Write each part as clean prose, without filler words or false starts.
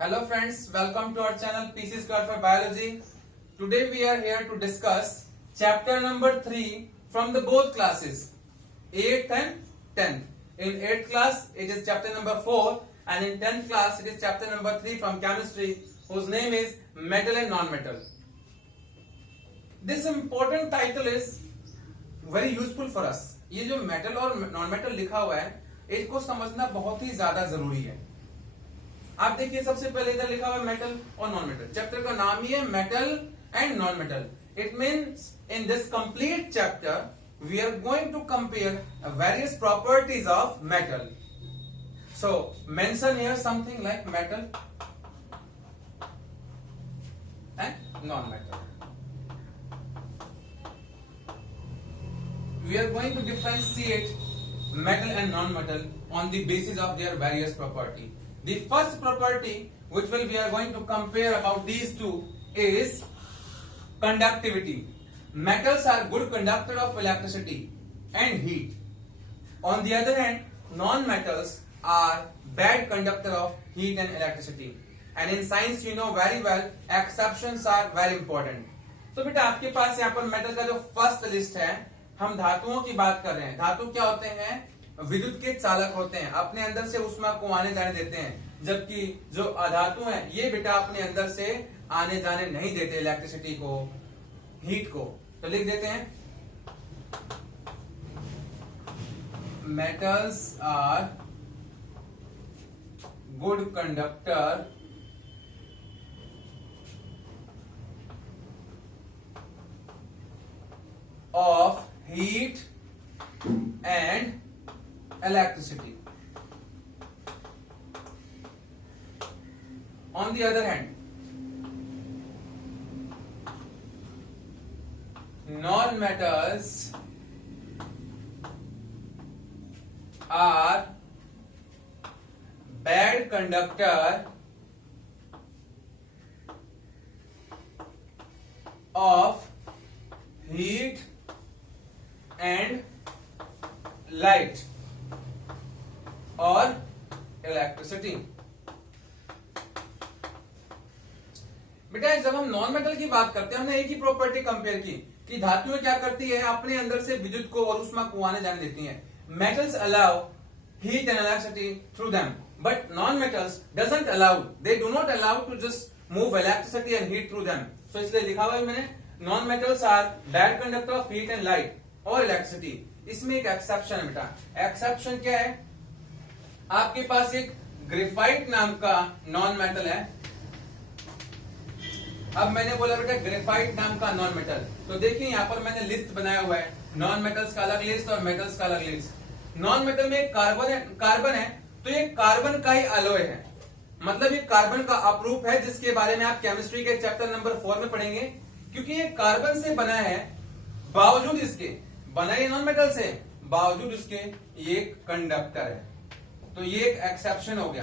Hello friends, welcome to our channel PC Square for Biology. Today we are here to discuss chapter number 3 from the both classes 8th and 10th. In 8th class it is chapter number 4 and in 10th class it is chapter number 3 from chemistry whose name is metal and non-metal. This important title is very useful for us. ये जो metal और non-metal लिखा हुआ है इसको समझना बहुत ही ज्यादा जरूरी है. आप देखिए सबसे पहले इधर लिखा हुआ है मेटल और नॉन मेटल. चैप्टर का नाम ही है metal and non metal. It means in this complete chapter we are going to compare various properties of metal. So mention here something like metal and non metal. We are going to differentiate metal and non-metal on the basis of their various property. The first property which we are going to compare about these two is conductivity. Metals are good conductor of electricity and heat. On the other hand, non-metals are bad conductor of heat and electricity. And in science you know very well exceptions are very important. तो बेटा आपके पास यहाँ पर metal का जो first list है, हम धातुओं की बात कर रहे हैं. धातु क्या होते हैं? विद्युत के चालक होते हैं, अपने अंदर से ऊष्मा को आने जाने देते हैं. जबकि जो अधातु हैं ये बेटा अपने अंदर से आने जाने नहीं देते इलेक्ट्रिसिटी को, हीट को. तो लिख देते हैं metals are good conductor of heat and electricity. On the other hand, non-metals are bad conductor of heat and light or electricity. बेटा जब हम नॉन मेटल की बात करते हैं हमने एक ही प्रॉपर्टी कंपेयर की कि धातुएं क्या करती है, अपने अंदर से विद्युत को और ऊष्मा को आने जाने देती हैं. Metals allow heat and electricity through them, but non-metals doesn't allow. They do not allow to just move electricity and heat through them. So इसलिए लिखा हुआ है मैंने non-metals are bad conductor of heat and light और electricity. इसमें एक exception है बेटा. एक्सेप्शन क्या है? आपके पास एक ग्रेफाइट नाम का नॉन मेटल है. अब मैंने बोला बेटा ग्रेफाइट नाम का नॉन मेटल. तो देखिए यहाँ पर मैंने लिस्ट बनाया हुआ है, नॉन मेटल्स का अलग लिस्ट और मेटल्स का अलग लिस्ट. नॉन मेटल में कार्बन है तो ये कार्बन का ही अलॉय है, मतलब ये कार्बन का अपरूप है जिसके बारे में आप केमिस्ट्री के चैप्टर नंबर 4 में पढ़ेंगे. क्योंकि ये कार्बन से बना है, बावजूद इसके बना ये नॉन मेटल से, बावजूद इसके ये कंडक्टर है. तो ये एक एक्सेप्शन हो गया.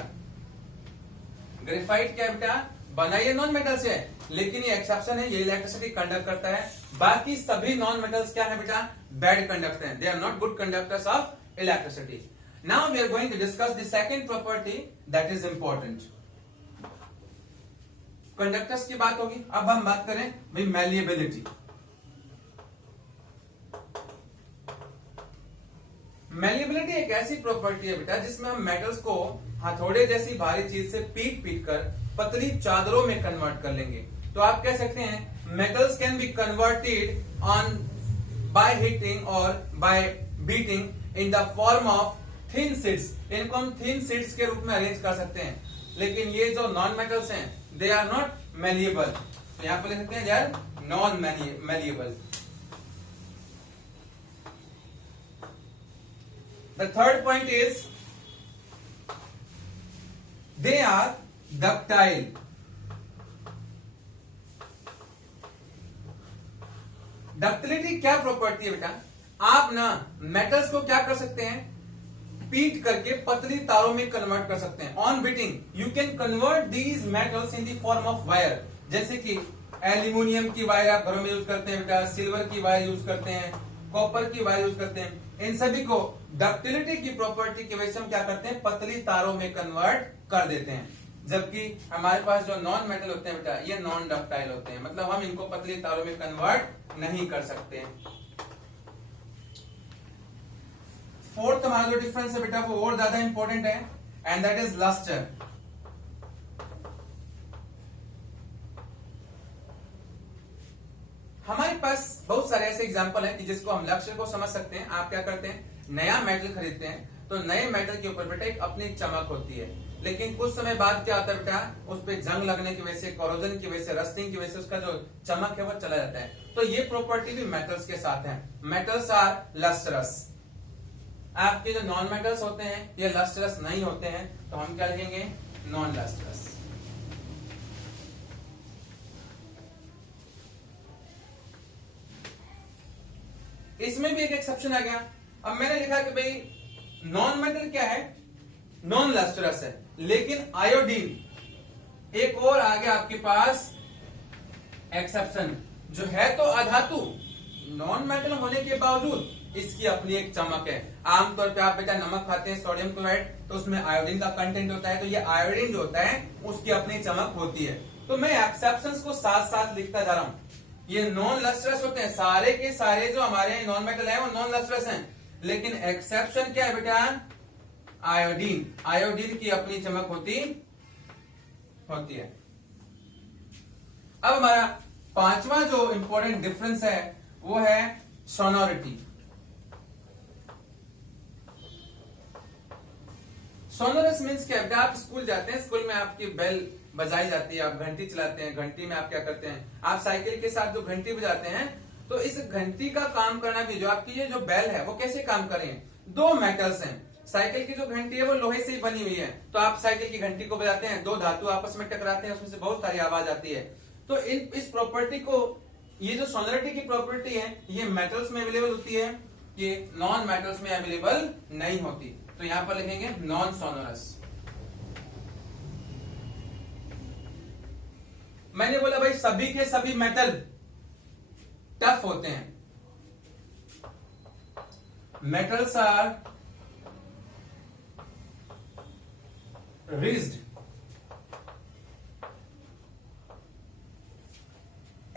ग्रेफाइट क्या बेटा? बना ये नॉन मेटल से है लेकिन ये एक्सेप्शन है, ये इलेक्ट्रिसिटी कंडक्ट करता है. बाकी सभी नॉन मेटल्स क्या है बेटा? बैड कंडक्टर हैं. They are not good conductors of electricity. Now we are going to discuss the second property that is important. Conductors की बात होगी. अब हम बात करें भाई मैलिएबिलिटी. मैलिएबिलिटी एक ऐसी प्रॉपर्टी है बेटा जिसमें हम मेटल्स को हथौड़े जैसी भारी चीज से पीट पीट कर पतली चादरों में कन्वर्ट कर लेंगे. तो आप कह सकते हैं metals can be converted on by heating और by beating in the form of thin sheets. इनको हम थिन शीट्स के रूप में अरेंज कर सकते हैं. लेकिन ये जो नॉन मेटल्स हैं दे आर नॉट मैलिएबल. यहां पर लिख सकते हैं they are non malleable. The third point is they are ductile. Ductility क्या प्रॉपर्टी है बेटा? आप ना मेटल्स को क्या कर सकते हैं? पीट करके पतली तारों में कन्वर्ट कर सकते हैं. On beating you can convert these metals in the form of wire. जैसे कि एल्यूमिनियम की वायर आप घरों में यूज करते हैं बेटा, सिल्वर की वायर यूज करते हैं, कॉपर की वायर यूज करते हैं. इन सभी को डक्टिलिटी की प्रॉपर्टी की वजह से हम क्या करते हैं, पतली तारों में कन्वर्ट कर देते हैं. जबकि हमारे पास जो नॉन मेटल होते हैं बेटा ये नॉन डक्टाइल होते हैं, मतलब हम इनको पतली तारों में कन्वर्ट नहीं कर सकते। फोर्थ हमारा जो डिफरेंस है बेटा वो और ज्यादा इंपॉर्टेंट है, एंड दैट इज लस्टर। हमारे पास बहुत सारे ऐसे एग्जांपल हैं कि जिसको हम लक्ष्य को समझ सकते हैं। आप क्या करते हैं, नया मेटल खरीदते हैं तो नए मेटल के ऊपर बेटा एक अपनी चमक होती है, लेकिन कुछ समय बाद क्या होता है बेटा, उस पर जंग लगने की वजह से, कोरोजन की वजह से, रस्टिंग की वजह से उसका जो चमक है वो चला जाता है। तो ये प्रॉपर्टी भी मेटल्स के साथ है। Metals are lustrous. आपके जो नॉन मेटल्स होते हैं ये लस्टरस नहीं होते हैं, तो हम क्या लिखेंगे, नॉन लस्टरस। इसमें भी एक एक्सेप्शन आ गया। अब मैंने लिखा कि भाई नॉन मेटल क्या है, नॉन लस्टरस है, लेकिन आयोडीन एक और आ गया आपके पास एक्सेप्शन, जो है तो अधातु, नॉन मेटल होने के बावजूद इसकी अपनी एक चमक है। आमतौर पे आप बेटा नमक खाते हैं, सोडियम क्लोराइड, तो उसमें आयोडीन का कंटेंट होता है, तो ये आयोडीन जो होता है उसकी अपनी चमक होती है। तो मैं एक्सेप्शंस को साथ साथ लिखता जा रहा हूं। ये नॉन लस्टरस होते हैं, सारे के सारे जो हमारे नॉन मेटल है वो नॉन लस्टरस हैं, लेकिन एक्सेप्शन क्या है बेटा, आयोडीन। आयोडीन की अपनी चमक होती है। अब हमारा पांचवा जो इंपॉर्टेंट डिफरेंस है वो है सोनोरिटी। सोनोरस मीन्स क्या बेटा, आप स्कूल जाते हैं, स्कूल में आपकी बेल बजाई जाती है, आप घंटी चलाते हैं, घंटी में आप क्या करते हैं, आप साइकिल के साथ जो घंटी बजाते हैं, तो इस घंटी का काम करना भी, जो आपकी ये जो बेल है वो कैसे काम करें, दो मेटल्स हैं। साइकिल की जो घंटी है वो लोहे से ही बनी हुई है, तो आप साइकिल की घंटी को बजाते हैं, दो धातु आपस में टकराते हैं, उसमें से बहुत सारी आवाज आती है। तो इस प्रॉपर्टी को, ये जो सोनोरिटी की प्रॉपर्टी है, ये मेटल्स में अवेलेबल होती है, ये नॉन मेटल्स में अवेलेबल नहीं होती। तो यहां पर लिखेंगे नॉन सोनोरस। मैंने बोला भाई सभी के सभी मेटल टफ होते हैं। Metals are rigid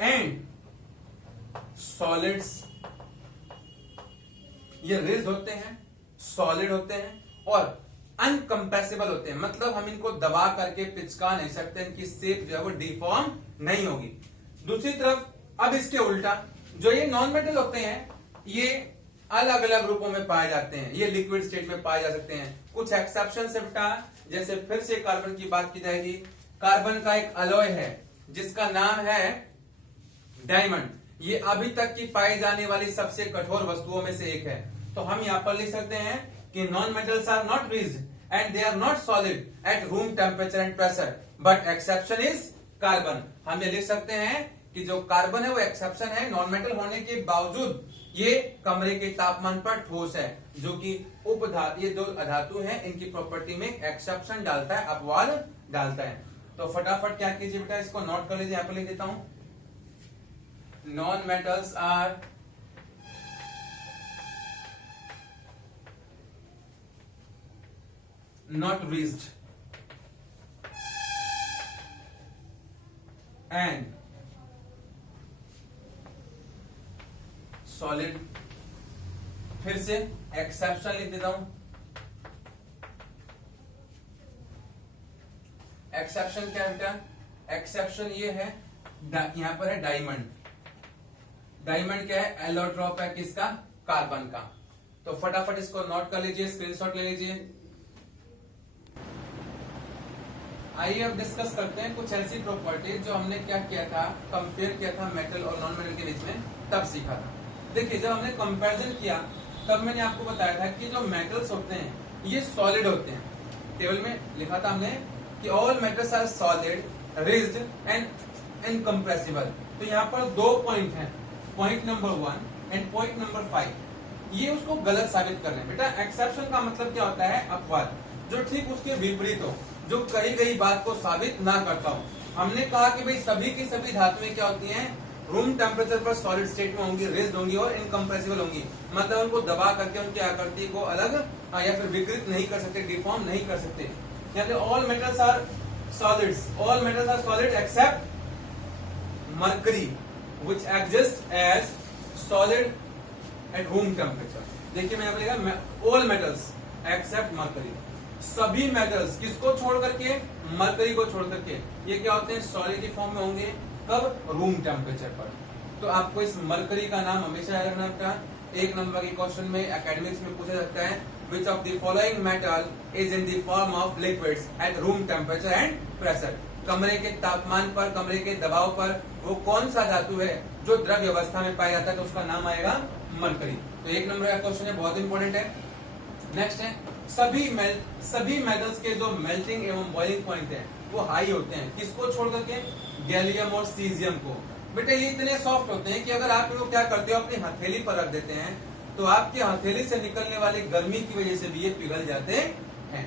and solids, ये रिज्ड होते हैं, सॉलिड होते हैं और अनकंप्रेसिबल होते हैं, मतलब हम इनको दबा करके पिचका नहीं सकते, इनकी शेप जो है वो डिफॉर्म नहीं होगी। दूसरी तरफ अब इसके उल्टा जो ये नॉन मेटल होते हैं ये अलग अलग रूपों में पाए जाते हैं, ये लिक्विड स्टेट में पाए जा सकते हैं। कुछ एक्सेप्शन से बेटा, जैसे फिर से कार्बन की बात की जाएगी, कार्बन का एक अलॉय है जिसका नाम है डायमंड, ये अभी तक की पाई जाने वाली सबसे कठोर वस्तुओं में से एक है। तो हम यहां पर लिख सकते हैं कि non metals are not rigid and they are not solid at room temperature and pressure, but exception is carbon. हम ये लिख सकते हैं कि जो कार्बन है वो एक्सेप्शन है, नॉन मेटल होने के बावजूद ये कमरे के तापमान पर ठोस है, जो कि उपधातु, ये दो अधातु हैं, इनकी प्रॉपर्टी में एक्सेप्शन डालता है, अपवाद डालता है। तो फटाफट क्या कीजिए बेटा, इसको नोट कर लीजिए, यहां पर लिख देता हूं, non metals are not reached and solid। फिर से एक्सेप्शन लिख देता हूं, एक्सेप्शन क्या है बेटा, एक्सेप्शन ये है, यहां पर है डायमंड। डायमंड क्या है, एलोट्रोप है किसका, कार्बन का। तो फटाफट इसको नोट कर लीजिए, स्क्रीनशॉट ले लीजिए। आइए अब डिस्कस करते हैं कुछ ऐसी प्रॉपर्टी जो हमने क्या किया था, कंपेयर किया था मेटल और नॉन मेटल के बीच में, तब सीखा था। देखिए जब हमने कंपैरिजन किया तब मैंने आपको बताया था कि जो मेटल्स होते हैं ये सॉलिड होते हैं। टेबल में लिखा था हमने कि all metals are solid, rigid and incompressible. तो यहाँ पर दो पॉइंट हैं, point number 1 and point number 5, ये उसको गलत साबित कर रहे हैं। बेटा एक्सेप्शन का मतलब क्या होता है, अपवाद, जो ठीक उसके विपरीत हो, जो कही गई बात को साबित ना करता हूं। हमने कहा कि भाई सभी की सभी धातुएं क्या होती हैं, रूम टेम्परेचर पर सॉलिड स्टेट में होंगी, रिज्ड होंगी और इनकम्प्रेसिबल होंगी, मतलब उनको दबा करके उनकी आकृति को अलग या फिर विकृत नहीं कर सकते, डिफॉर्म नहीं कर सकते। यानी all metals are solids. All metals are solid except mercury, which exists as solid at room temperature. देखिए मैं यहाँ पर लिखा all metals except mercury. सभी मेटल्स किसको छोड़ करके, मरकरी को छोड़ करके, ये क्या होते हैं, सॉलिड फॉर्म में होंगे, कब, रूम टेम्परेचर पर। तो आपको इस मरकरी का नाम हमेशा याद रखना होगा। एक नंबर के क्वेश्चन में एकेडमिक्स में पूछा जाता है, which of the following metal is in the form of liquids eight room temperature and pressure. कमरे के तापमान पर, कमरे के दबाव पर वो कौन सा धातु है जो द्रव्य अवस्था में पाया जाता है, तो उसका नाम आएगा मरकरी। तो एक नंबर का क्वेश्चन है, बहुत इंपॉर्टेंट है। नेक्स्ट है, सभी मेटल्स के जो मेल्टिंग एवं बॉइलिंग पॉइंट है वो हाई होते हैं, किसको छोड़ करके, गैलियम और सीजियम को। बेटा ये इतने सॉफ्ट होते हैं कि अगर आप इनको क्या करते हो, अपनी हथेली पर रख देते हैं, तो आपकी हथेली से निकलने वाली गर्मी की वजह से भी ये पिघल जाते हैं।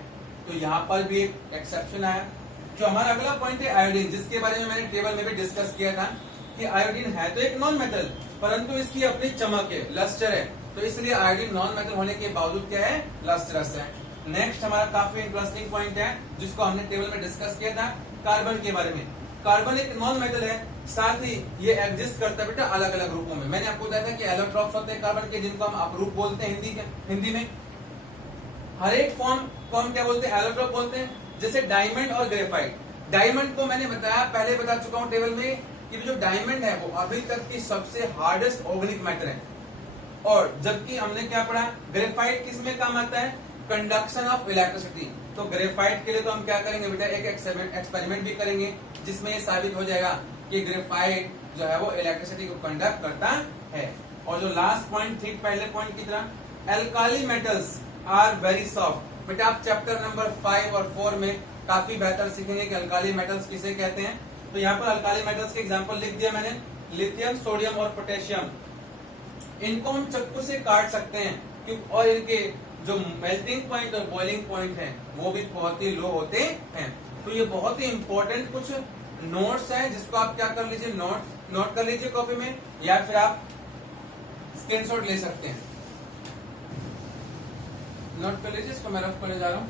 तो यहाँ पर भी एक एक्सेप्शन आया। जो हमारा अगला पॉइंट है आयोडीन, जिसके बारे में मैंने टेबल में भी डिस्कस किया था कि आयोडीन है तो एक नॉन मेटल, परंतु इसकी अपनी चमक है, लस्टर है, तो इसलिए आयोडीन नॉन मेटल होने के बावजूद क्या है, लस्टरस है। नेक्स्ट हमारा काफी इंटरेस्टिंग पॉइंट है जिसको हमने टेबल में डिस्कस किया था, कार्बन के बारे में। कार्बन एक नॉन मेटल है, साथ ही ये एग्जिस्ट करता है बेटा अलग अलग रूपों में। मैंने आपको बताया था कि एलोट्रॉप्स होते हैं कार्बन के, जिनको हम अपरूप बोलते हैं हिंदी में। हर एक फॉर्म को हम क्या बोलते हैं, एलोट्रॉप बोलते हैं। जैसे डायमंड और ग्रेफाइट। डायमंड को मैंने बताया, पहले बता चुका हूं टेबल में, कि जो डायमंड है वो अभी तक की सबसे हार्डेस्ट ऑर्गेनिक मैटर है। और जबकि हमने क्या पढ़ा, ग्रेफाइट किसमें काम आता है, कंडक्शन ऑफ इलेक्ट्रिसिटी। तो ग्रेफाइट के लिए तो हम क्या करेंगे बेटा, एक एक्सपेरिमेंट भी करेंगे जिसमें ये साबित हो जाएगा कि ग्रेफाइट जो है वो इलेक्ट्रिसिटी को कंडक्ट करता है। और जो लास्ट पॉइंट, ठीक पहले पॉइंट की तरह, alkali metals are very soft. बेटा आप चैप्टर नंबर 5 और 4 में काफी बेहतर सीखेंगे कि अल्काली मेटल्स किसे कहते हैं। तो यहाँ पर अल्काली मेटल्स के एग्जांपल लिख दिया मैंने, लिथियम, सोडियम और पोटेशियम। इनको हम चक्कू से काट सकते हैं, और इनके जो मेल्टिंग पॉइंट और बॉइलिंग पॉइंट है वो भी बहुत ही लो होते हैं। तो ये बहुत ही इंपॉर्टेंट कुछ नोट्स हैं जिसको आप क्या कर लीजिए, नोट कर लीजिए कॉपी में, या फिर आप स्क्रीनशॉट ले सकते हैं। नोट कर लीजिए, इसको मैं रफ करने जा रहा हूं।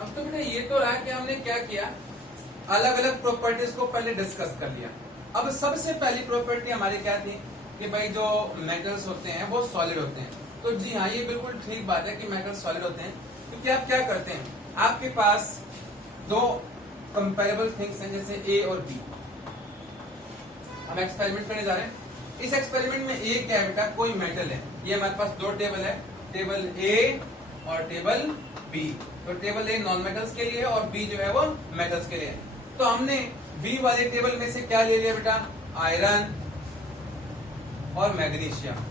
अब तो बेटा ये तो रहा कि हमने क्या किया, अलग अलग प्रॉपर्टीज को पहले डिस्कस कर लिया। अब सबसे पहली प्रॉपर्टी हमारी क्या थी कि भाई जो मेटल्स होते हैं वो सॉलिड होते हैं। तो जी हाँ, ये बिल्कुल ठीक बात है कि मेटल्स सॉलिड होते हैं, क्योंकि आप क्या करते हैं, आपके पास दो कंपेरेबल थिंग्स हैं, जैसे ए और बी। हम एक्सपेरिमेंट करने जा रहे हैं। इस एक्सपेरिमेंट में ए क्या है बेटा, कोई मेटल है। ये हमारे पास दो टेबल है, टेबल ए और टेबल बी। तो टेबल ए नॉन मेटल्स के लिए और बी जो है वो मेटल्स के लिए। तो हमने बी वाले टेबल में से क्या ले लिया बेटा, आयरन और मैग्नीशियम।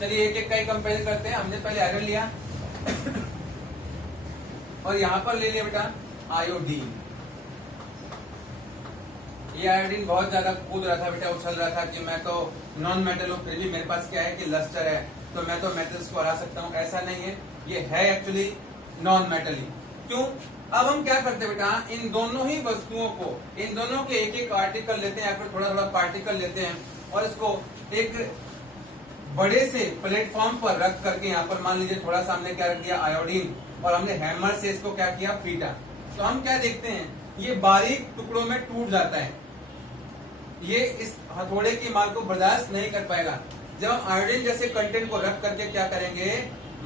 चलिए एक एक का ही कंपेयर करते हैं। हमने पहले आयरन लिया और यहां पर ले लिया बेटा आयोडीन। ये आयोडीन बहुत ज्यादा कूद रहा था बेटा, उछल रहा था कि मैं तो नॉन मेटल हूं, फिर भी मेरे पास क्या है कि लस्टर है, तो मैं तो मेटल्स को हरा सकता हूं। ऐसा नहीं है, ये है एक्चुअली नॉन मेटल ही। क्यों? अब हम क्या करते हैं बेटा, इन दोनों ही वस्तुओं को, इन दोनों के एक एक आर्टिकल लेते हैं या फिर थोड़ा थोड़ा पार्टिकल लेते हैं और इसको एक बड़े से प्लेटफॉर्म पर रख करके, यहाँ पर मान लीजिए थोड़ा सा हमने क्या रख दिया आयोडीन, और हमने हैमर से इसको क्या किया, पीटा। तो हम क्या देखते हैं, ये बारीक टुकड़ों में टूट जाता है। ये इस हथौड़े की मार को बर्दाश्त नहीं कर पाएगा। जब हम आयोडीन जैसे कंटेंट को रख करके क्या करेंगे,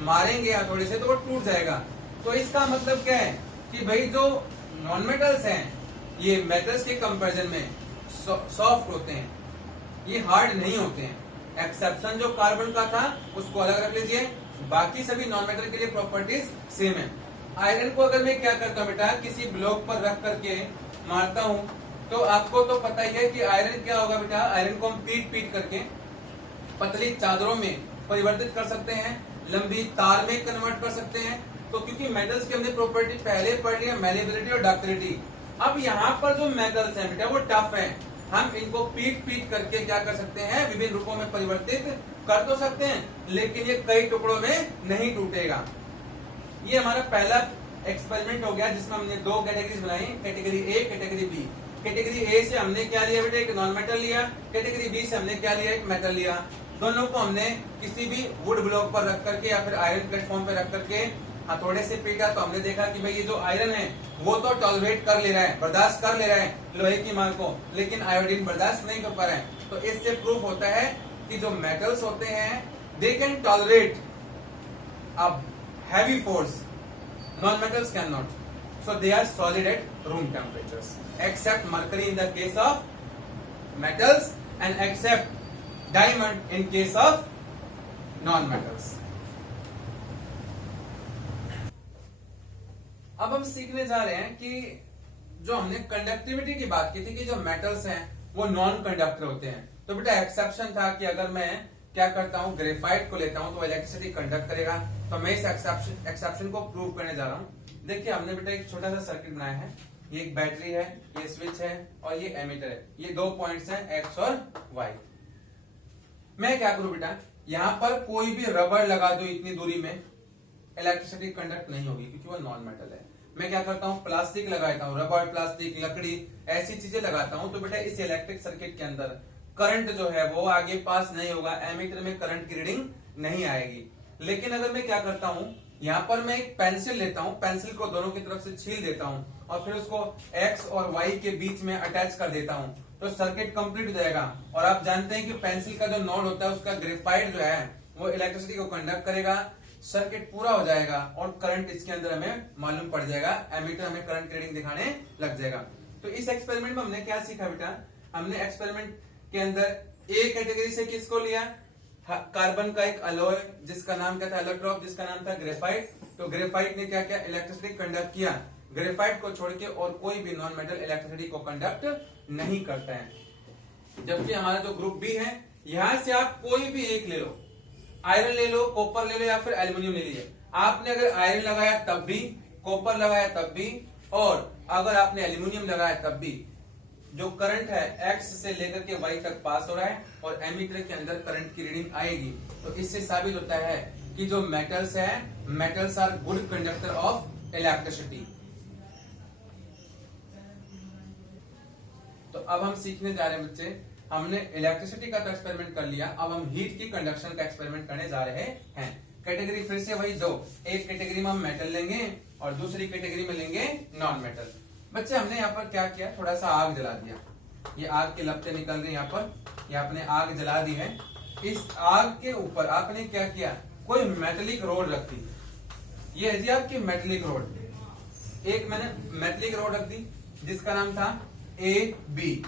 मारेंगे हथौड़े से, तो वो टूट जाएगा। तो इसका मतलब क्या है कि भाई जो नॉन मेटल्स हैं ये मेटल्स के कंपैरिजन में सॉफ्ट होते हैं, ये हार्ड नहीं होते हैं। एक्सेप्शन जो कार्बन का था उसको अलग रख लीजिए, बाकी सभी नॉन मेटल के लिए प्रॉपर्टीज सेम है। आयरन को अगर मैं क्या करता हूँ बेटा, किसी ब्लॉक पर रख करके मारता हूँ, तो आपको तो पता ही है कि आयरन क्या होगा बेटा, आयरन को हम पीट पीट करके पतली चादरों में परिवर्तित कर सकते हैं, लंबी तार में कन्वर्ट कर सकते हैं। तो क्योंकि मेटल्स की हमने प्रॉपर्टी पहले पढ़ लिया, मैलिबिलिटी और डक्टिलिटी। अब यहाँ पर जो मेटल्स हैं बेटा वो टफ है, हम इनको पीट पीट करके क्या कर सकते हैं, विभिन्न रूपों में परिवर्तित कर तो सकते हैं, लेकिन ये कई टुकड़ों में नहीं टूटेगा। ये हमारा पहला एक्सपेरिमेंट हो गया जिसमें हमने दो कैटेगरीज बनाई, category A, category B. Category A से हमने क्या लिया बेटा, एक नॉन मेटल लिया। कैटेगरी बी से हमने क्या लिया, एक मेटल लिया। दोनों को हमने किसी भी वुड ब्लॉक पर रख करके या फिर आयरन प्लेटफॉर्म पर रख करके हथौड़े से पीटा, तो हमने देखा कि भाई ये जो आयरन है वो तो टॉलरेट कर ले रहा है, बर्दाश्त कर ले रहा है लोहे की मार को, लेकिन आयोडीन बर्दाश्त नहीं कर पा रहा है। तो इससे प्रूफ होता है कि जो मेटल्स होते हैं they can tolerate a heavy force, non metals can not, so they are solid at room temperatures except mercury in the case of metals and except diamond in case of non metals. अब हम सीखने जा रहे हैं कि जो हमने conductivity की बात की थी कि जो मेटल्स हैं वो नॉन कंडक्टर होते हैं, तो बेटा एक्सेप्शन था कि अगर मैं क्या करता हूं, ग्रेफाइट को लेता हूं तो इलेक्ट्रिसिटी कंडक्ट करेगा। तो मैं इस एक्सेप्शन को प्रूव करने जा रहा हूं। देखिए हमने बेटा एक छोटा सा सर्किट बनाया है, ये एक बैटरी है, ये स्विच है और ये एमीटर है, ये दो पॉइंट्स हैं एक्स और वाई। मैं क्या करूं बेटा, यहां पर कोई भी रबड़ लगा दूं इतनी दूरी में, इलेक्ट्रिसिटी कंडक्ट नहीं होगी क्योंकि वो नॉन मेटल है। मैं क्या करता हूं, प्लास्टिक लगाता हूं, रबड़, प्लास्टिक, लकड़ी, ऐसी चीजें लगाता हूं, तो बेटा इस इलेक्ट्रिक सर्किट के अंदर करंट जो है वो आगे पास नहीं होगा, एमीटर में करंट की रीडिंग नहीं आएगी। लेकिन अगर मैं क्या करता हूं, यहां पर मैं एक पेंसिल लेता हूं, पेंसिल को दोनों की तरफ से छील देता हूं और फिर उसको एक्स और वाई के बीच में अटैच कर देता हूं, तो सर्किट कंप्लीट हो जाएगा। और आप जानते हैं कि पेंसिल का जो नोड होता है उसका ग्रेफाइट जो है वो इलेक्ट्रिसिटी को कंडक्ट करेगा, सर्किट पूरा हो जाएगा और करंट इसके अंदर हमें मालूम पड़ जाएगा, एमीटर हमें करंट रीडिंग दिखाने लग जाएगा। तो इस एक्सपेरिमेंट में हमने क्या सीखा बेटा, हमने एक्सपेरिमेंट के अंदर ए कैटेगरी से किसको लिया, कार्बन का एक अलॉय जिसका नाम क्या था, एलोट्रॉप, जिसका नाम था ग्रेफाइट। तो ग्रेफाइट ने क्या किया, इलेक्ट्रिसिटी कंडक्ट किया। ग्रेफाइट को छोड़ के और कोई भी नॉन मेटल इलेक्ट्रिसिटी को कंडक्ट नहीं करता है। जबकि हमारा जो ग्रुप बी है, यहां से आप कोई भी एक ले लो, आयरन ले लो, कॉपर ले लो या फिर एल्यूमिनियम ले लीजिए। आपने अगर आयरन लगाया तब भी, कॉपर लगाया तब भी, और अगर आपने एल्यूमिनियम लगाया तब भी, जो करंट है एक्स से लेकर के वाई तक पास हो रहा है और एमीटर के अंदर करंट की रीडिंग आएगी। तो इससे साबित होता है कि जो मेटल्स है, metals are good conductor of electricity. तो अब हम सीखने जा रहे हैं बच्चे, हमने इलेक्ट्रिसिटी का तो एक्सपेरिमेंट कर लिया, अब हम हीट की कंडक्शन का एक्सपेरिमेंट करने जा रहे हैं। कैटेगरी फिर से वही दो, एक कैटेगरी में हम मेटल लेंगे और दूसरी कैटेगरी में लेंगे नॉन मेटल। बच्चे हमने यहाँ पर क्या किया, थोड़ा सा आग जला दिया, ये आग के लपटें निकल रही यहाँ पर, ये आपने आग जला दी है। इस आग के ऊपर आपने क्या किया, कोई मेटेलिक रोड रख दी, ये है जी आपकी मेटेलिक रोड। एक मैंने मेटेलिक रोड रख दी जिसका नाम था ए बी।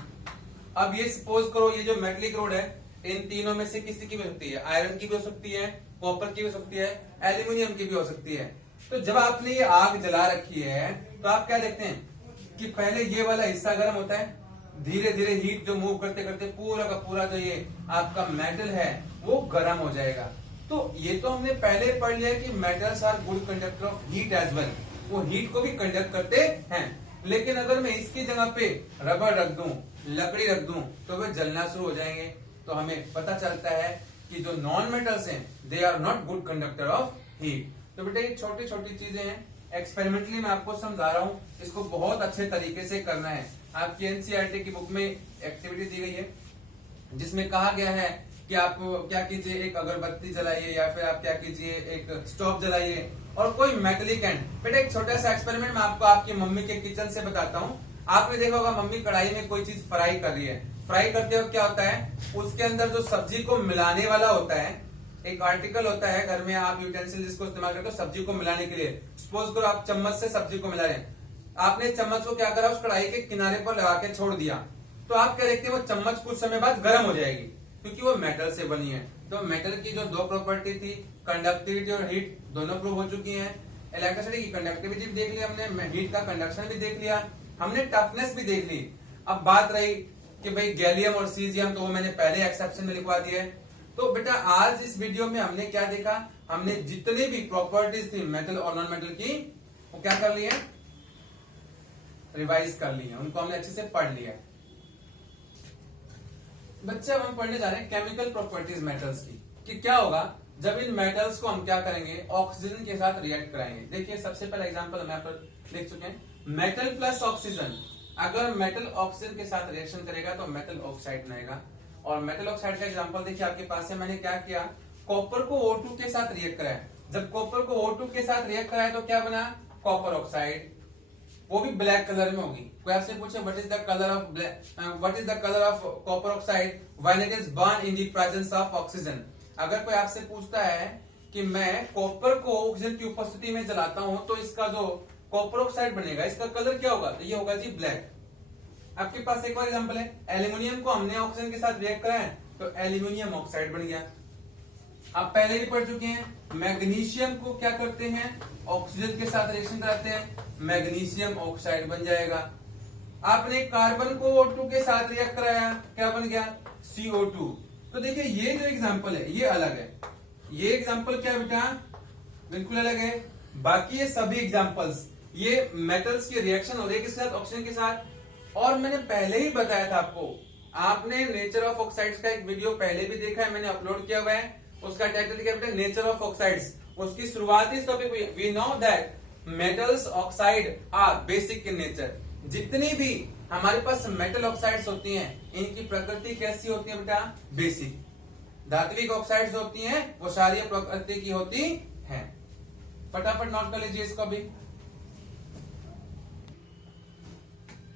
अब ये सपोज करो ये जो मेटेलिक रोड है इन तीनों में से किसी की भी हो सकती है, आयरन की भी हो सकती है, कॉपर की भी हो सकती है, एल्यूमिनियम की भी हो सकती है। तो जब आपने ये आग जला रखी है तो आप क्या देखते हैं कि पहले ये वाला हिस्सा गर्म होता है, धीरे धीरे हीट जो मूव करते करते पूरा का पूरा जो ये आपका मेटल है वो गर्म हो जाएगा। तो ये तो हमने पहले पढ़ लिया कि metals are good conductor of heat as well, वो हीट को भी कंडक्ट करते हैं। लेकिन अगर मैं इसकी जगह पे रबड़ रख दूं, लकड़ी रख दूं, तो वे जलना शुरू हो जाएंगे। तो हमें पता चलता है कि जो नॉन मेटल्स हैं they are not good conductor of heat. तो बेटा ये छोटी छोटी चीजें हैं, एक्सपेरिमेंटली मैं आपको समझा रहा हूँ, इसको बहुत अच्छे तरीके से करना है। आपकी एनसीईआरटी की बुक में एक्टिविटी दी गई है जिसमें कहा गया है कि आप क्या कीजिए, एक अगरबत्ती जलाइए या फिर आप क्या कीजिए, एक स्टोव जलाइए और कोई मेटलिक एंड। बेटा एक छोटा सा एक्सपेरिमेंट मैं आपको आपकी मम्मी के किचन से बताता हूँ। आपने देखा होगा मम्मी कढ़ाई में कोई चीज फ्राई कर रही है, फ्राई करते वक्त क्या होता है, उसके अंदर जो सब्जी को मिलाने वाला होता है, एक आर्टिकल होता है घर में आप यूटेंसिल जिसको इस्तेमाल करते हो सब्जी को मिलाने के लिए। सपोज करो आप चम्मच से सब्जी को मिला रहे हैं, आपने चम्मच को क्या करा, उस कढ़ाई के किनारे पर लगा के छोड़ दिया, तो आप क्या देखते हैं वो चम्मच कुछ समय बाद गर्म हो जाएगी क्योंकि वो मेटल से बनी है। तो मेटल की जो दो प्रॉपर्टी थी, कंडक्टिविटी और हीट, दोनों प्रूव हो चुकी हैं। इलेक्ट्रिसिटी की कंडक्टिविटी भी देख लिया हमने, हीट का कंडक्शन भी देख लिया हमने, टफनेस भी देख ली। अब बात रही कि भाई गैलियम और सीजियम, तो वो मैंने पहले एक्सेप्शन में लिखवा दिए। तो बेटा आज इस वीडियो में हमने क्या देखा, हमने जितने भी प्रॉपर्टीज थी मेटल और नॉन मेटल की वो क्या कर लिए, रिवाइज कर ली है, उनको हमने अच्छे से पढ़ लिया। बच्चे अब हम पढ़ने जा रहे हैं केमिकल प्रॉपर्टीज मेटल्स की, कि क्या होगा जब इन मेटल्स को हम क्या करेंगे, ऑक्सीजन के साथ रिएक्ट कराएंगे। देखिए सबसे पहला एग्जांपल हम यहाँ पर देख चुके हैं, मेटल प्लस ऑक्सीजन। अगर मेटल ऑक्सीजन के साथ रिएक्शन करेगा तो मेटल ऑक्साइड बनेगा। और मेटल ऑक्साइड का एग्जांपल देखिए आपके पास है, मैंने क्या किया, कॉपर को O2 के साथ रिएक्ट कराया। जब कॉपर को O2 के साथ रिएक्ट कराया तो क्या बना, कॉपर ऑक्साइड, वो भी ब्लैक कलर में होगी। कोई आपसे पूछे what is the colour of what is the colour of copper oxide when it is burn in the presence of oxygen. अगर कोई आपसे पूछता है कि मैं कॉपर को ऑक्सीजन की उपस्थिति में जलाता हूं तो इसका जो कॉपर ऑक्साइड बनेगा इसका कलर क्या होगा, तो ये होगा जी ब्लैक। आपके पास एक और एग्जांपल है, एल्यूमिनियम को हमने ऑक्सीजन के साथ रिएक्ट कराया तो एल्यूमिनियम ऑक्साइड बन गया। आप पहले भी पढ़ चुके हैं, मैग्नीशियम को क्या करते हैं, ऑक्सीजन के साथ रिएक्शन कराते हैं, मैग्नीशियम ऑक्साइड बन जाएगा। आपने कार्बन को O2 के साथ रिएक्ट कराया, क्या बन गया, CO2। तो देखिए ये जो एग्जांपल है ये अलग है, ये एग्जांपल क्या है बेटा, बिल्कुल अलग है। बाकी ये सभी एग्जांपल्स ये मेटल्स की रिएक्शन हो रही है किसके साथ, ऑक्सीजन के साथ। और मैंने पहले ही बताया था आपको, आपने नेचर ऑफ ऑक्साइड्स का एक वीडियो पहले भी देखा है, मैंने अपलोड किया हुआ है, उसका टाइटल क्या है, नेचर ऑफ ऑक्साइड्स। उसकी शुरुआती topic we know that metals oxide are basic in nature. जितनी भी हमारे पास मेटल ऑक्साइड्स होती हैं इनकी प्रकृति कैसी होती है बेटा, बेसिक। धात्विक ऑक्साइड्स होती हैं वो क्षारीय प्रकृति की होती हैं। फटाफट नोट कर लीजिए इसको भी।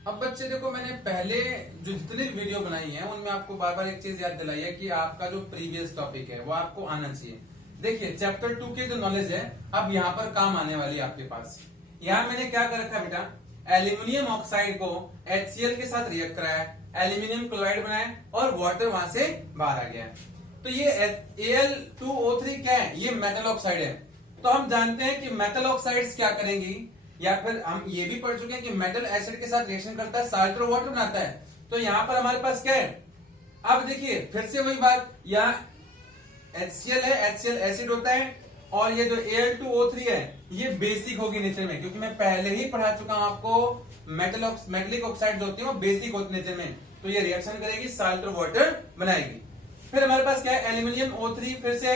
अब बच्चे देखो, मैंने पहले जो जितनी वीडियो बनाई है उनमें आपको बार बार एक चीज याद दिलाई है कि आपका जो प्रीवियस टॉपिक है वो आपको आना चाहिए। देखिए चैप्टर 2 की जो नॉलेज है अब यहाँ पर काम आने वाली है आपके पास। यहाँ मैंने क्या कर रखा है बेटा, एल्यूमिनियम ऑक्साइड को HCl के साथ रिएक्ट कराया, एल्यूमिनियम क्लोराइड बनाया और वाटर वहां से बाहर आ गया। तो ये Al2O3 क्या है, ये मेटल ऑक्साइड है। तो हम जानते हैं कि मेटल ऑक्साइड्स क्या करेंगी, या फिर हम ये भी पढ़ चुके हैं कि मेटल एसिड के साथ रिएक्शन करता है, साल्ट और वाटर बनाता है। तो यहां पर हमारे पास क्या है, अब देखिए फिर से वही बात, यहाँ HCl है, HCl एसिड होता है, और ये जो Al2O3 है ये बेसिक होगी नेचर में, क्योंकि मैं पहले ही पढ़ा चुका हूं आपको मेटलिक ऑक्साइड होती है वो बेसिक होती है नेचर में। तो ये रिएक्शन करेगी, साल्ट और वाटर बनाएगी। फिर हमारे पास क्या है, एल्यूमिनियम O3 फिर से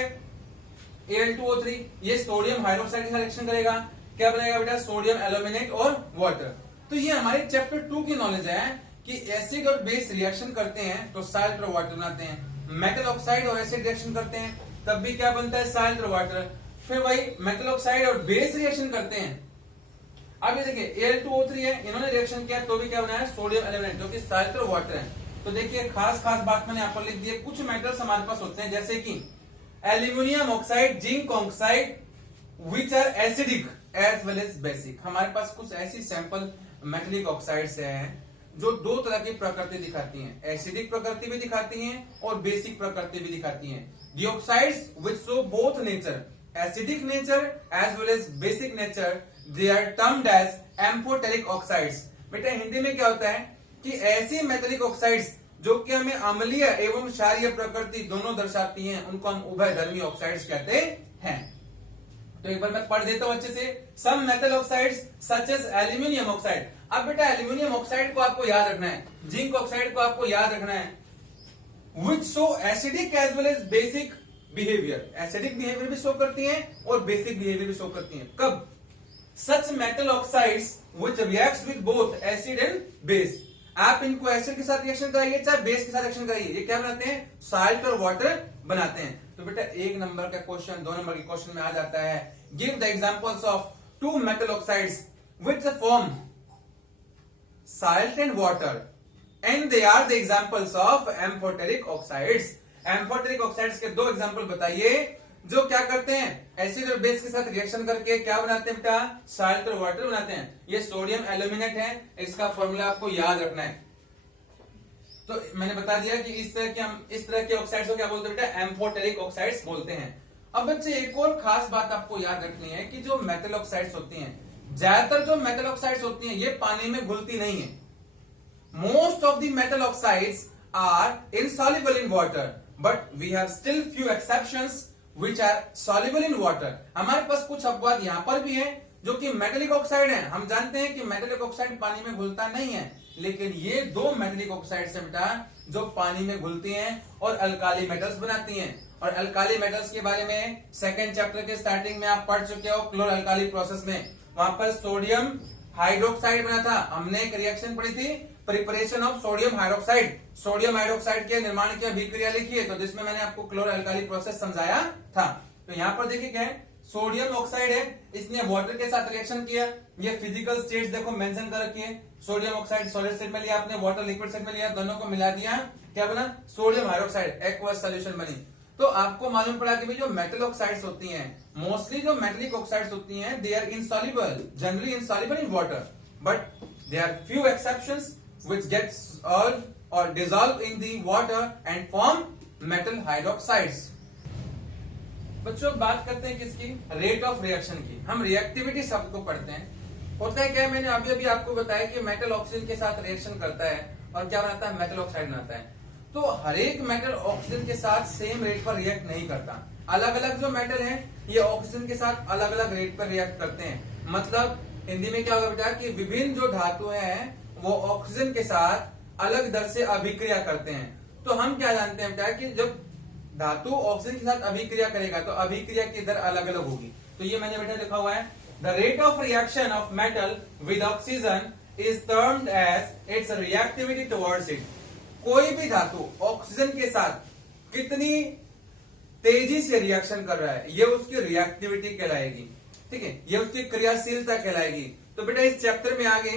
Al2O3, ये सोडियम हाइड्रोक्साइड के साथ रिएक्शन करेगा, क्या बनेगा बेटा, सोडियम एल्यूमिनेट और वाटर। तो ये हमारे चैप्टर 2 की नॉलेज है कि एसिड और बेस रिएक्शन करते हैं तो साल्ट और वाटर बनाते हैं। मेटल ऑक्साइड और एसिड रिएक्शन करते हैं तब भी क्या बनता है, साल्ट और वाटर। फिर वही मेटल ऑक्साइड और बेस रिएक्शन करते हैं। अब ये देखिए Al2O3 है, इन्होंने रिएक्शन किया तो भी क्या बनाया, सोडियम एल्यूमिनेट, जो कि साल्ट और वाटर है। तो देखिए खास बात मैंने आपको लिख दी है। कुछ मेटल्स हमारे पास होते हैं जैसे कि aluminium oxide, zinc oxide, which are acidic as well as basic. हमारे पास कुछ ऐसी सैंपल मेटलिक ऑक्साइड्स हैं जो दो तरह की प्रकृति दिखाती हैं, एसिडिक प्रकृति भी दिखाती हैं और बेसिक प्रकृति भी दिखाती हैं। The oxides which show both nature, acidic nature as well as basic nature, they are termed as amphoteric oxides. बेटा हिंदी में क्या होता है कि ऐसी मेटलिक ऑक्साइड्स जो कि हमें अम्लीय एवं क्षारीय प्रकृति दोनों दर्शाती हैं उनको हम उभयधर्मी ऑक्साइड्स कहते हैं। तो एक बार मैं पढ़ देता हूं अच्छे से। Some metal oxides such as aluminium oxide. अब बेटा एल्यूमिनियम ऑक्साइड को आपको याद रखना है, जिंक ऑक्साइड को आपको याद रखना है, which show acidic as well as basic behaviour. Acidic behaviour भी शो करती हैं और बेसिक बिहेवियर भी शो करती हैं। कब, such metal oxides which reacts with both acid and base. आप इनको एसिड के साथ रिएक्शन कराइए चाहे बेस के साथ रिएक्शन कराइए, ये क्या बनाते हैं, साल्ट और वाटर बनाते हैं। तो बेटा एक नंबर का क्वेश्चन 2 नंबर के क्वेश्चन में आ जाता है, give the examples of two metal oxides which form salt and water and they are the examples of amphoteric oxides। Amphoteric oxides के 2 एग्जांपल बताइए जो क्या करते हैं, एसिड और बेस के साथ रिएक्शन करके क्या बनाते हैं बेटा, साल्ट और वाटर बनाते हैं। ये सोडियम एल्यूमिनेट है, इसका फॉर्मूला आपको याद रखना है। तो मैंने बता दिया कि इस तरह के ऑक्साइड्स को क्या बोलते हैं बेटा, एम्फोटेरिक ऑक्साइड्स बोलते हैं। अब बच्चे एक और खास बात आपको याद रखनी है कि जो मेटल ऑक्साइड्स होती हैं, ज्यादातर जो मेटल ऑक्साइड्स होती हैं ये पानी में घुलती नहीं है। Most of the metal oxides are insoluble in water but we have still few exceptions which are soluble in water. हमारे पास कुछ अपवाद यहां पर भी है जो कि मेटलिक ऑक्साइड है। हम जानते हैं कि मेटलिक ऑक्साइड पानी में घुलता नहीं है, लेकिन ये 2 मेटलिक ऑक्साइड्स है बेटा जो पानी में घुलती हैं और अल्काली मेटल्स बनाती हैं। और अल्काली मेटल्स के बारे में सेकंड चैप्टर के स्टार्टिंग में आप पढ़ चुके हो क्लोर अल्काली प्रोसेस में। वहां पर सोडियम हाइड्रोक्साइड बना था, हमने एक रिएक्शन पढ़ी थी preparation of sodium hydroxide. Sodium hydroxide के निर्माण की अभिक्रिया लिखी है, तो जिसमें मैंने आपको क्लोर अल्काली प्रोसेस समझाया था। तो यहाँ पर देखिए क्या है, सोडियम ऑक्साइड है, इसने वाटर के साथ रिएक्शन किया। ये फिजिकल स्टेट्स देखो मेंशन कर रखी है। सोडियम ऑक्साइड सॉलिड स्टेट में लिया आपने, वाटर लिक्विड स्टेट में लिया, दोनों को मिला दिया, क्या बना? सोडियम हाइड्रोक्साइड, एक्वस सॉल्यूशन बनी। तो आपको मालूम पड़ा कि भाई जो मेटल ऑक्साइड्स होती हैं, मोस्टली जो मेटलिक ऑक्साइड्स होती हैं, they are insoluble, generally insoluble in water, but there are few exceptions which get solved or dissolved in the water and form metal hydroxides। बच्चों बात करते हैं किसकी? रेट ऑफ रिएक्शन की। हम रिएक्टिविटी शब्द को पढ़ते हैं। होता है क्या है, मैंने अभी आपको बताया कि मेटल ऑक्सीजन के साथ रिएक्शन करता है और क्या बनाता है? मेटल ऑक्साइड बनाता है। तो हर एक मेटल ऑक्सीजन के साथ सेम रेट पर रिएक्ट नहीं करता। अलग अलग जो मेटल है ये ऑक्सीजन के साथ अलग अलग रेट पर रिएक्ट करते हैं। मतलब हिंदी में क्या होगा बेटा कि विभिन्न जो धातु हैं वो ऑक्सीजन के साथ अलग दर से अभिक्रिया करते हैं। तो हम क्या जानते हैं बेटा कि जब धातु ऑक्सीजन के साथ अभिक्रिया करेगा तो अभिक्रिया की दर अलग अलग होगी। तो ये मैंने बेटा लिखा हुआ है, the rate of reaction of metal with oxygen is termed as its reactivity towards it. कोई भी धातु ऑक्सीजन के साथ कितनी तेजी से रिएक्शन कर रहा है, ये उसकी रिएक्टिविटी कहलाएगी। ठीक है, ये उसकी क्रियाशीलता कहलाएगी। तो बेटा इस चैप्टर में आगे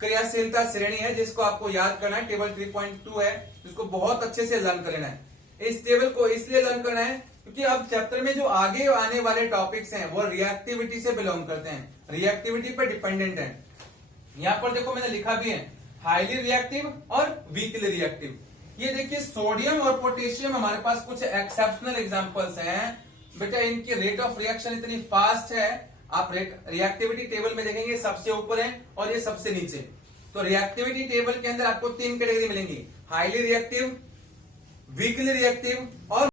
क्रियाशीलता श्रेणी है जिसको आपको याद करना है, टेबल 3.2 है, जिसको बहुत अच्छे से लर्न कर लेना है। इस टेबल को इसलिए लर्न करना है क्योंकि अब चैप्टर में जो आगे आने वाले टॉपिक्स हैं वो रिएक्टिविटी से बिलोंग करते हैं, रिएक्टिविटी पर डिपेंडेंट है। यहां पर देखो मैंने लिखा भी है, हाईली रिएक्टिव और वीकली रिएक्टिव। ये देखिए सोडियम और पोटेशियम हमारे पास कुछ एक्सेप्शनल एग्जांपल्स हैं बेटा। इनकी रेट ऑफ रिएक्शन इतनी फास्ट है, आप रिएक्टिविटी टेबल में देखेंगे सबसे ऊपर है और ये सबसे नीचे। तो रिएक्टिविटी टेबल के अंदर आपको 3 कैटेगरी मिलेंगी, हाईली रिएक्टिव, वीकली रिएक्टिव और